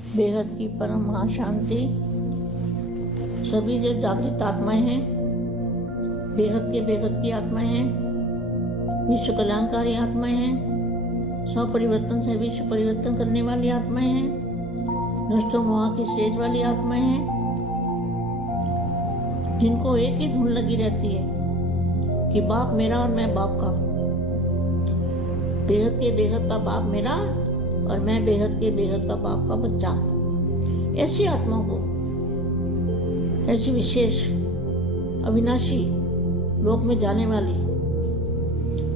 बेहद की परम महाशांति। सभी जो जागृत आत्माएं हैं, बेहद की आत्माएं हैं, विश्व कल्याणकारी आत्माएं हैं, स्व परिवर्तन से विश्व परिवर्तन करने वाली आत्माएं हैं, नष्टो मोह की सेज वाली आत्माएं हैं, जिनको एक ही धुन लगी रहती है कि बाप मेरा और मैं बाप का, बेहद का बाप मेरा और मैं बेहद का बाप का बच्चा। ऐसी आत्माओं को, ऐसी विशेष अविनाशी लोक में जाने वाली,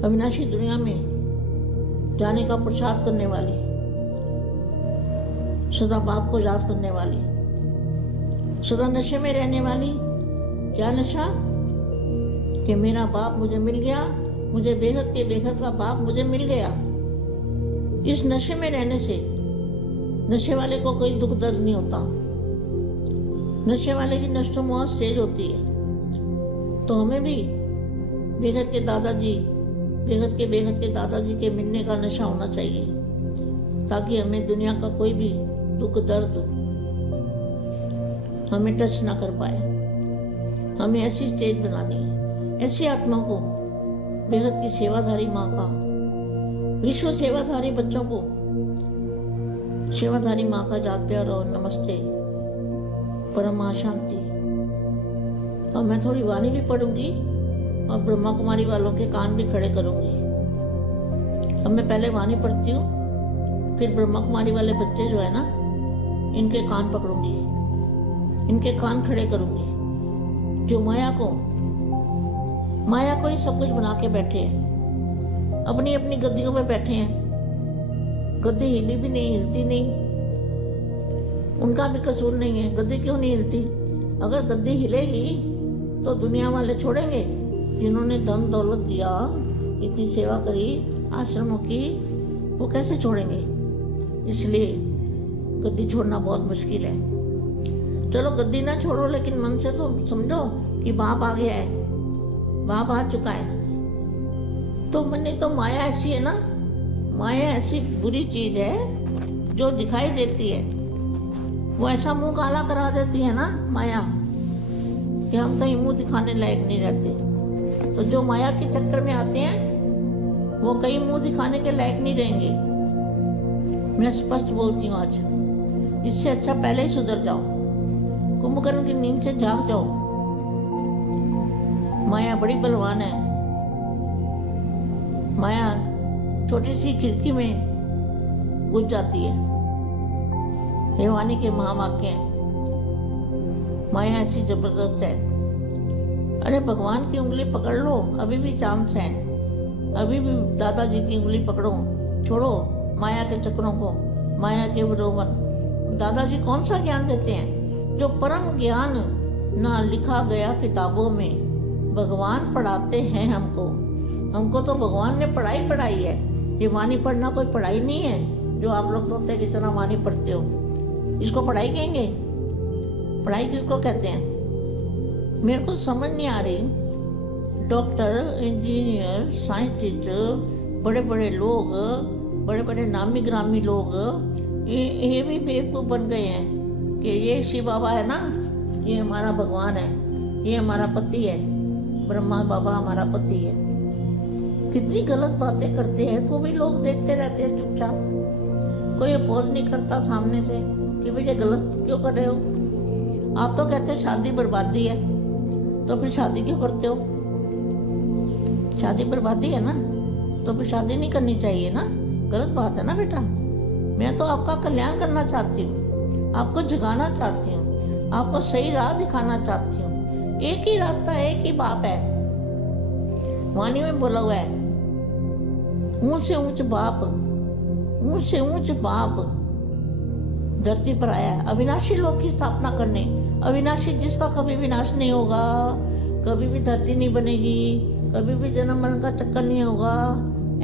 अविनाशी दुनिया में जाने का प्रसाद करने वाली, सदा बाप को याद करने वाली, सदा नशे में रहने वाली। क्या नशा? कि मेरा बाप मुझे मिल गया, मुझे बेहद का बाप मुझे मिल गया। इस नशे में रहने से नशे वाले को कोई दुख दर्द नहीं होता। नशे वाले की नष्टो मोह तेज होती है। तो हमें भी बेहद के दादाजी के मिलने का नशा होना चाहिए, ताकि हमें दुनिया का कोई भी दुख दर्द हमें टच ना कर पाए। हमें ऐसी स्टेज बनानी है, ऐसी आत्मा को, बेहद की सेवाधारी माँ का, विश्व सेवाधारी बच्चों को सेवाधारी माँ का याद प्यार और नमस्ते, परम शांति। और मैं थोड़ी वाणी भी पढ़ूंगी और ब्रह्मा कुमारी वालों के कान भी खड़े करूंगी। अब मैं पहले वाणी पढ़ती हूँ, फिर ब्रह्मा कुमारी वाले बच्चे जो है ना, इनके कान पकड़ूंगी, इनके कान खड़े करूंगी। जो माया को ही सब कुछ बना के बैठे हैं, अपनी अपनी गद्दियों पे बैठे हैं। गद्दी हिली भी नहीं, हिलती नहीं, उनका भी कसूर नहीं है। गद्दी क्यों नहीं हिलती? अगर गद्दी हिलेगी तो दुनिया वाले छोड़ेंगे? जिन्होंने धन दौलत दिया, इतनी सेवा करी आश्रमों की, वो कैसे छोड़ेंगे? इसलिए गद्दी छोड़ना बहुत मुश्किल है। चलो गद्दी ना छोड़ो, लेकिन मन से तो समझो कि बाप आ गया है, बाप आ चुका है। तो मैंने तो माया ऐसी है ना, माया ऐसी बुरी चीज है जो दिखाई देती है, वो ऐसा मुंह काला करा देती है ना माया, कि हम कहीं मुंह दिखाने लायक नहीं रहते। तो जो माया के चक्कर में आते हैं वो कहीं मुंह दिखाने के लायक नहीं रहेंगे। मैं स्पष्ट बोलती हूँ आज। इससे अच्छा पहले ही सुधर जाओ, कुंभकर्ण की नींद से जाग जाओ। माया बड़ी बलवान है। माया छोटी सी खिड़की में घुस जाती है। ये वाणी के महावाक्य हैं। माया ऐसी जबरदस्त है। अरे भगवान की उंगली पकड़ लो, अभी भी चांस है। अभी भी दादाजी की उंगली पकड़ो, छोड़ो माया के चक्रों को, माया के विरोधन। दादाजी कौन सा ज्ञान देते हैं? जो परम ज्ञान ना लिखा गया किताबों में, भगवान पढ़ाते हैं हमको तो भगवान ने पढ़ाई है। ये वाणी पढ़ना कोई पढ़ाई नहीं है जो आप लोग सोचते हैं कितना वाणी पढ़ते हो। इसको पढ़ाई कहेंगे? पढ़ाई किसको कहते हैं? मेरे को समझ नहीं आ रही। डॉक्टर, इंजीनियर, साइंटिस्ट, बड़े बड़े लोग, बड़े बड़े नामी ग्रामी लोग, ये भी बेवकूफ़ बन गए हैं कि ये शिव बाबा है ना, ये हमारा भगवान है, ये हमारा पति है, ब्रह्मा बाबा हमारा पति है। कितनी गलत बातें करते हैं तो भी लोग देखते रहते हैं चुपचाप। कोई अपोज नहीं करता सामने से कि भाई ये गलत क्यों कर रहे हो। आप तो कहते हो शादी बर्बादी है, तो फिर शादी क्यों करते हो? शादी बर्बादी है ना, तो फिर शादी नहीं करनी चाहिए ना। गलत बात है ना बेटा। मैं तो आपका कल्याण करना चाहती हूँ, आपको जगाना चाहती हूँ, आपको सही राह दिखाना चाहती हूँ। एक ही रास्ता है, एक ही बाप है। वाणी में बोला हुआ है, ऊंच से ऊंच बाप, ऊंच से ऊंच बाप धरती पर आया है अविनाशी लोक की स्थापना करने। अविनाशी जिसका कभी विनाश नहीं होगा, कभी भी धरती नहीं बनेगी, कभी भी जन्म मरण का चक्कर नहीं होगा,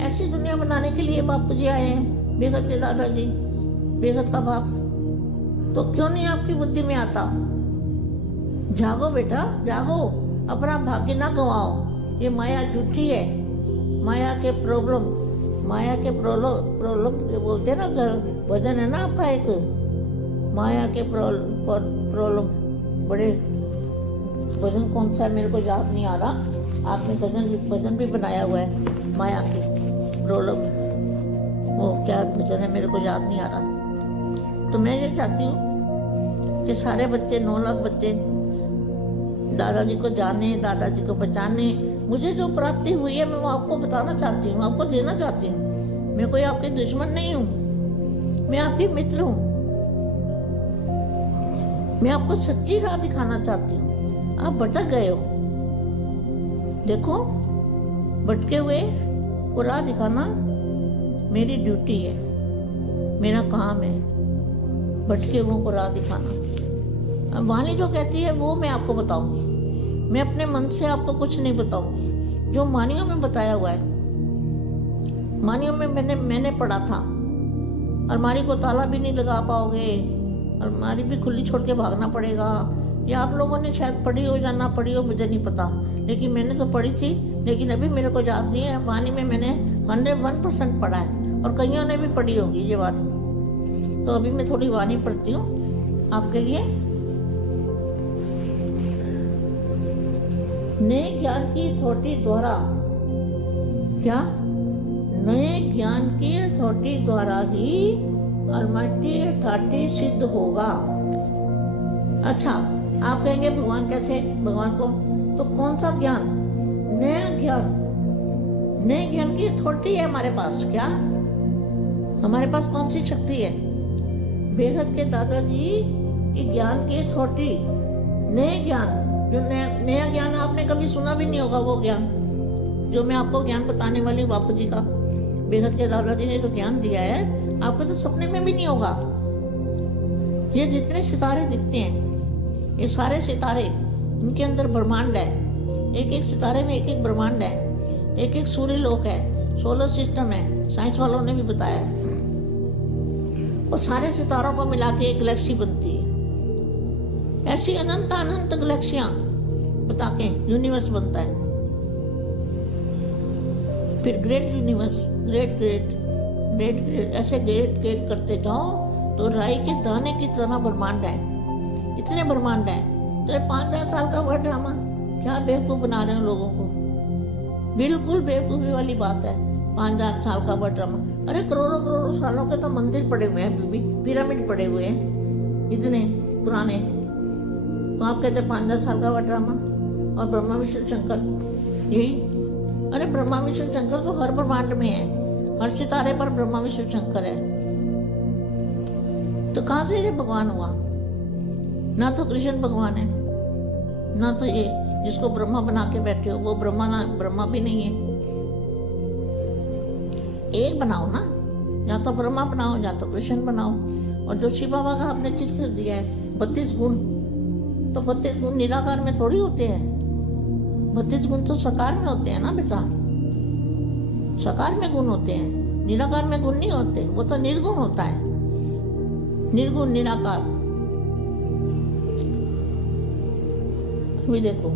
ऐसी दुनिया बनाने के लिए बापू जी आए हैं। बेहद के दादाजी, बेहद का बाप। तो क्यों नहीं आपकी बुद्धि में आता? जागो बेटा, जागो, अपना भाग्य ना गवाओ। ये माया झूठी है। माया के प्रॉब्लम बोलते हैं ना, भजन है ना आपका एक, माया के प्रॉब्लम, बड़े भजन कौन सा है मेरे को याद नहीं आ रहा, आपने भजन भी बनाया हुआ है माया की प्रॉब्लम, वो क्या भजन है मेरे को याद नहीं आ रहा। तो मैं ये चाहती हूँ कि सारे बच्चे, 9 लाख बच्चे दादाजी को जाने, दादाजी को बचाने। मुझे जो प्राप्ति हुई है मैं वो आपको बताना चाहती हूँ, आपको देना चाहती हूँ। मैं कोई आपके दुश्मन नहीं हूँ, मैं आपकी मित्र हूँ। मैं आपको सच्ची राह दिखाना चाहती हूँ। आप भटक गए हो, देखो भटके हुए को राह दिखाना मेरी ड्यूटी है, मेरा काम है, भटके हुओं को राह दिखाना। अब वाणी जो कहती है वो मैं आपको बताऊंगी, मैं अपने मन से आपको कुछ नहीं बताऊंगी। जो वाणियों में बताया हुआ है, वाणियों में मैंने पढ़ा था। अलमारी को ताला भी नहीं लगा पाओगे, अलमारी भी खुली छोड़ के भागना पड़ेगा। ये आप लोगों ने शायद पढ़ी हो या ना पढ़ी हो, मुझे नहीं पता, लेकिन मैंने तो पढ़ी थी, लेकिन अभी मेरे को याद नहीं है। वाणी में मैंने 101% पढ़ा है, और कईयों ने भी पढ़ी होगी ये वाणी। तो अभी मैं थोड़ी वाणी पढ़ती हूँ आपके लिए। नए ज्ञान की थोटी द्वारा, क्या नए ज्ञान की थोटी द्वारा ही अलमाटी अथॉरिटी सिद्ध होगा। अच्छा, आप कहेंगे भगवान कैसे, भगवान को तो कौन सा ज्ञान, नया ज्ञान, नए ज्ञान की अथॉरिटी है हमारे पास। क्या हमारे पास कौन सी शक्ति है? बेहद के दादाजी की ज्ञान की अथॉरिटी, नए ज्ञान, जो नया ज्ञान आपने कभी सुना भी नहीं होगा, वो ज्ञान जो मैं आपको ज्ञान बताने वाली हूँ बापू जी का। बेहद के दादाजी ने जो ज्ञान दिया है आपको तो सपने में भी नहीं होगा। ये जितने सितारे दिखते हैं, ये सारे सितारे, इनके अंदर ब्रह्मांड है। एक एक सितारे में एक एक ब्रह्मांड है, एक एक सूर्य लोक है, सोलर सिस्टम है, साइंस वालों ने भी बताया है। और सारे सितारों को मिला के एक गैलेक्सी बनती है। ऐसी अनंत अनंत गैलेक्सियां बता के यूनिवर्स बनता है। फिर great universe, great great great great, ऐसे ग्रेट ग्रेट करते जाओ तो राई के दाने की तरह ब्रह्मांड है। इतने ब्रह्मांड है। तो 5,000 साल का वह ड्रामा, क्या बेवकूफ बना रहे हो लोगों को? बिल्कुल बेवकूफी वाली बात है। 5,000 साल का वह ड्रामा, अरे करोड़ों करोड़ों सालों के तो मंदिर पड़े हुए हैं, अभी भी पिरामिड पड़े हुए हैं इतने पुराने। तो आप कहते हैं 5,000 साल का वह ड्रामा। और ब्रह्मा विष्णु शंकर, यही, अरे ब्रह्मा विष्णु शंकर तो हर ब्रह्मांड में है, हर सितारे पर ब्रह्मा विष्णु शंकर है। तो कहां से ये भगवान हुआ? ना तो कृष्ण भगवान है, ना तो ये जिसको ब्रह्मा बना के बैठे हो वो ब्रह्मा, ना ब्रह्मा भी नहीं है। एक बनाओ ना, या तो ब्रह्मा बनाओ या तो कृष्ण बनाओ। और जो शिव बाबा का आपने चित्र दिया है 32 गुण, तो 32 गुण निराकार में थोड़ी होते हैं। 32 गुण तो साकार में होते हैं ना बेटा, साकार में गुण होते हैं, निराकार में गुण नहीं होते। वो तो निर्गुण होता है, निर्गुण निराकार। अभी देखो,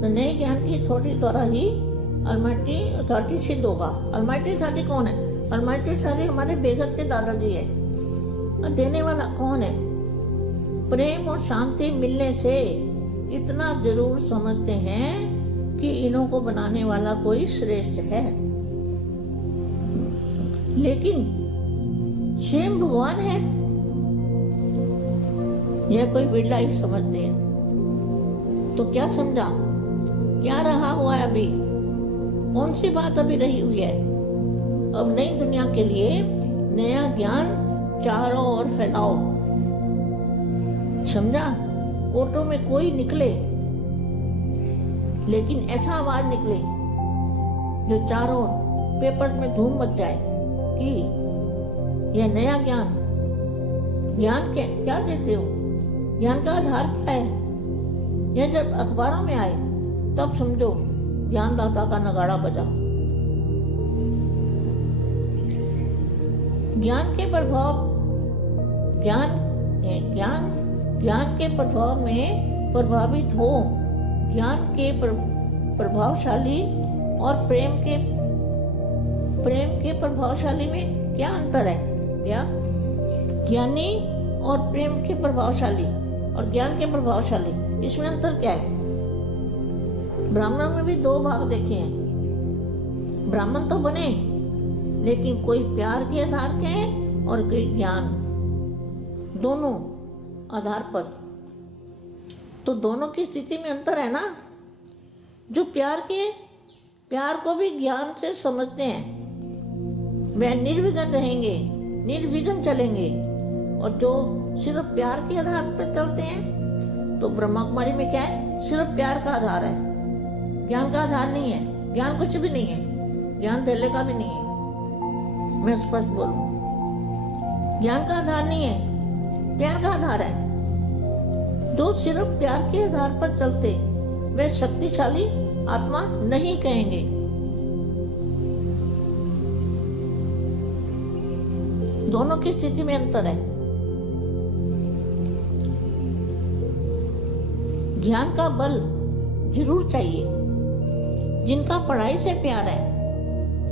तो नए ज्ञान की थोड़ी द्वारा ही अलमाइटी अथॉरिटी सिद्ध होगा। अलमाइटी अथॉरिटी कौन है? अलमाइटी अथॉरिटी हमारे बेगत के दादाजी है। और देने वाला कौन है? प्रेम और शांति मिलने से इतना जरूर समझते हैं कि इन्हों को बनाने वाला कोई श्रेष्ठ है, लेकिन स्वयं भगवान है यह कोई बिरला ही समझते हैं। तो क्या समझा, क्या रहा हुआ है अभी, कौन सी बात अभी रही हुई है? अब नई दुनिया के लिए नया ज्ञान चारों ओर फैलाओ। समझा? फोटो में कोई निकले, लेकिन ऐसा आवाज निकले जो चारों पेपर्स में धूम मच जाए कि यह नया ज्ञान। ज्ञान क्या देते हो? ज्ञान का आधार क्या है? यह जब अखबारों में आए तब समझो ज्ञानदाता का नगाड़ा बजा। ज्ञान के प्रभाव, ज्ञान के प्रभाव में प्रभावित हो। ज्ञान के प्रभावशाली और प्रेम के प्रभावशाली में क्या अंतर है? क्या ज्ञानी और प्रेम के प्रभावशाली और ज्ञान के प्रभावशाली, इसमें अंतर क्या है? ब्राह्मण में भी दो भाग देखे हैं। ब्राह्मण तो बने, लेकिन कोई प्यार के आधार के और कोई ज्ञान, दोनों आधार पर। तो दोनों की स्थिति में अंतर है ना। जो प्यार को भी ज्ञान से समझते हैं वह निर्विघ्न रहेंगे, निर्विघ्न चलेंगे। और जो सिर्फ प्यार के आधार पर चलते हैं तो ब्रह्मा कुमारी में क्या है? सिर्फ प्यार का आधार है, ज्ञान का आधार नहीं है। ज्ञान कुछ भी नहीं है, ज्ञान धैर्य का भी नहीं है। मैं स्पष्ट बोलूं, ज्ञान का आधार नहीं है, प्यार का आधार है। जो सिर्फ प्यार के आधार पर चलते वे शक्तिशाली आत्मा नहीं कहेंगे। दोनों की स्थिति में अंतर है। ज्ञान का बल जरूर चाहिए। जिनका पढ़ाई से प्यार है,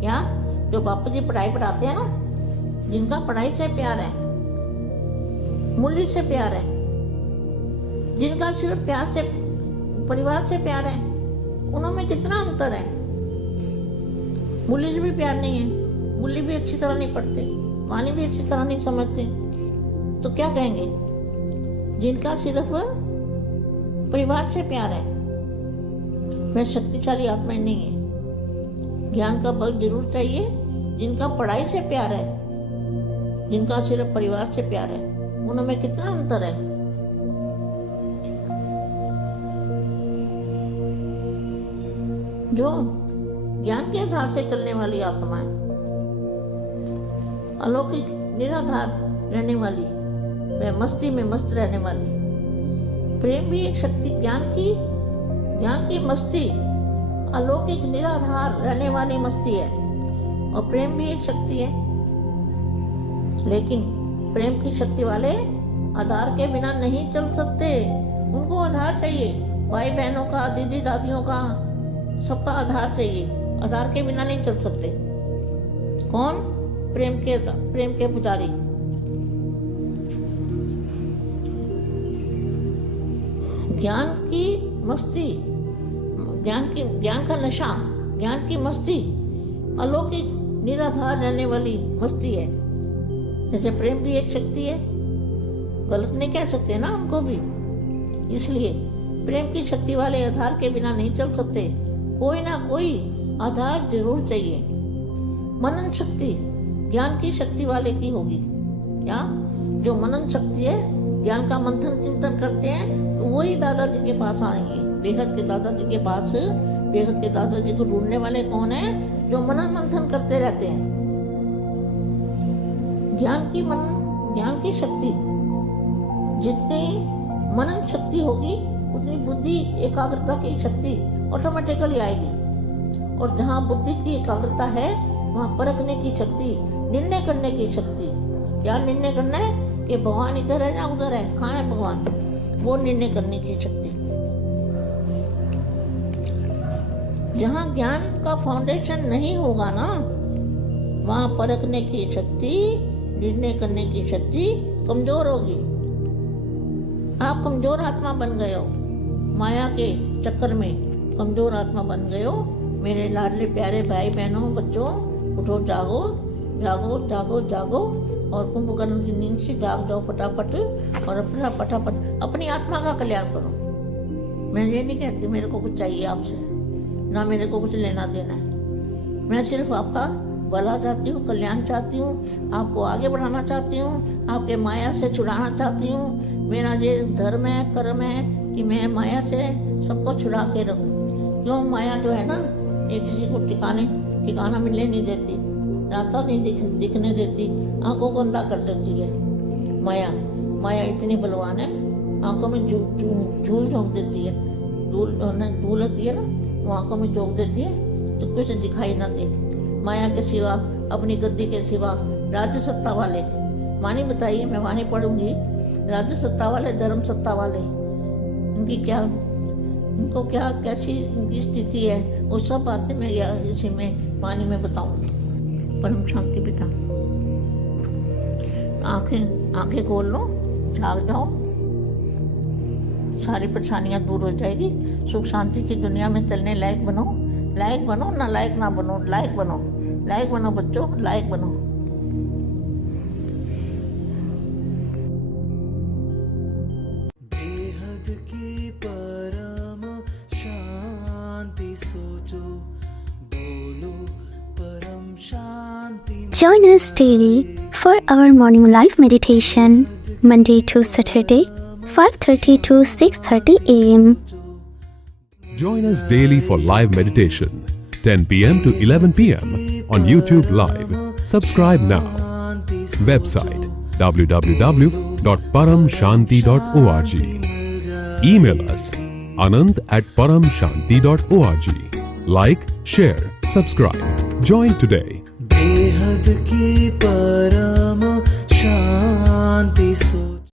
या जो बापू जी पढ़ाई पढ़ाते हैं ना, जिनका पढ़ाई से प्यार है, मूल्य से प्यार है, जिनका सिर्फ प्यार से, परिवार से प्यार है, उनमें कितना अंतर है। मूल्य से भी प्यार नहीं है, मूल्य भी अच्छी तरह नहीं पढ़ते, वाणी भी अच्छी तरह नहीं समझते, तो क्या कहेंगे? जिनका सिर्फ परिवार से प्यार है वह शक्तिशाली आत्माएं नहीं है। ज्ञान का बल जरूर चाहिए। जिनका पढ़ाई से प्यार है, जिनका सिर्फ परिवार से प्यार है, उनमें कितना अंतर है। जो ज्ञान के आधार से चलने वाली आत्मा है, अलौकिक निराधार रहने वाली, वह मस्ती में मस्त रहने वाली। प्रेम भी एक शक्ति, ज्ञान की मस्ती, अलौकिक निराधार रहने वाली मस्ती है। और प्रेम भी एक शक्ति है, लेकिन प्रेम की शक्ति वाले आधार के बिना नहीं चल सकते। उनको आधार चाहिए, भाई बहनों का, दीदी दादियों का, सबका आधार चाहिए। आधार के बिना नहीं चल सकते। कौन? प्रेम के पुजारी। ज्ञान की मस्ती, ज्ञान का नशा, ज्ञान की मस्ती अलौकिक निराधार रहने वाली मस्ती है। जैसे प्रेम भी एक शक्ति है, गलत नहीं कह सकते ना उनको भी। इसलिए प्रेम की शक्ति वाले आधार के बिना नहीं चल सकते। कोई ना कोई आधार जरूर चाहिए। मनन शक्ति ज्ञान की शक्ति वाले की होगी। क्या? जो मनन शक्ति है, ज्ञान का मंथन चिंतन करते हैं, तो वही दादाजी के पास आएंगे। बेहद के दादाजी के पास, बेहद के दादाजी को ढूंढने वाले कौन है? जो मनन मंथन करते रहते हैं। ज्ञान की शक्ति, जितनी मनन शक्ति होगी उतनी बुद्धि एकाग्रता की शक्ति ऑटोमेटिकली आएगी। और जहाँ बुद्धि की एकाग्रता है वहाँ परखने की शक्ति, निर्णय करने की शक्ति। क्या निर्णय करना है कि भगवान इधर है या उधर है, कहाँ है भगवान, वो निर्णय करने की शक्ति। जहाँ ज्ञान का फाउंडेशन नहीं होगा ना, वहाँ परखने की शक्ति, निर्णय करने की शक्ति कमजोर होगी। आप कमजोर आत्मा बन गए हो, माया के चक्कर में कमजोर आत्मा बन गए हो। मेरे लाडले प्यारे भाई बहनों, बच्चों, उठो, जागो जागो जागो जागो और कुंभकर्ण की नींद से जाग जाओ फटाफट, और अपना फटाफट अपनी आत्मा का कल्याण करो। मैं ये नहीं कहती मेरे को कुछ चाहिए आपसे, ना मेरे को कुछ लेना देना है। मैं सिर्फ आपका भला चाहती हूँ, कल्याण चाहती हूँ, आपको आगे बढ़ाना चाहती हूँ, आपके माया से छुड़ाना चाहती हूँ। मेरा ये धर्म है, कर्म है कि मैं माया से सबको छुड़ा के रहूँ। क्यों? माया जो है ना, ये किसी को ठिकाना मिलने नहीं देती, रास्ता नहीं दिखने देती, आंखों को अंधा कर देती है। माया इतनी बलवान है, आंखों में झूल झोंक देती है। धूल होती है ना, वो आंखों में झोंक देती है तो कुछ दिखाई ना दे। माया के सिवा, अपनी गद्दी के सिवा, राज्य सत्ता वाले, वाणी बताइए, मैं वाणी पढ़ूंगी। राज्य सत्ता वाले, धर्म सत्ता वाले, इनको क्या कैसी इनकी स्थिति है, वो सब बातें मैं इसी में वाणी में बताऊंगी। परम शांति पिता। आंखें खोल लो, जाग जाओ, सारी परेशानियां दूर हो जाएगी। सुख शांति की दुनिया में चलने लायक बनो, लायक बनो, ना लायक ना बनो, लायक बनो, लायक बनो बच्चों, लायक बनो। बेहद की परम शांति सोचो, बोलो परम शांति। Join us daily for our morning live meditation, Monday to Saturday, 5:30 to 6:30 a.m. Join us daily for live meditation, 10 p.m. to 11 p.m. on YouTube Live. Subscribe now. Website www.paramshanti.org. Email us anand@paramshanti.org. Like, share, subscribe. Join today. बेहद की परम शांति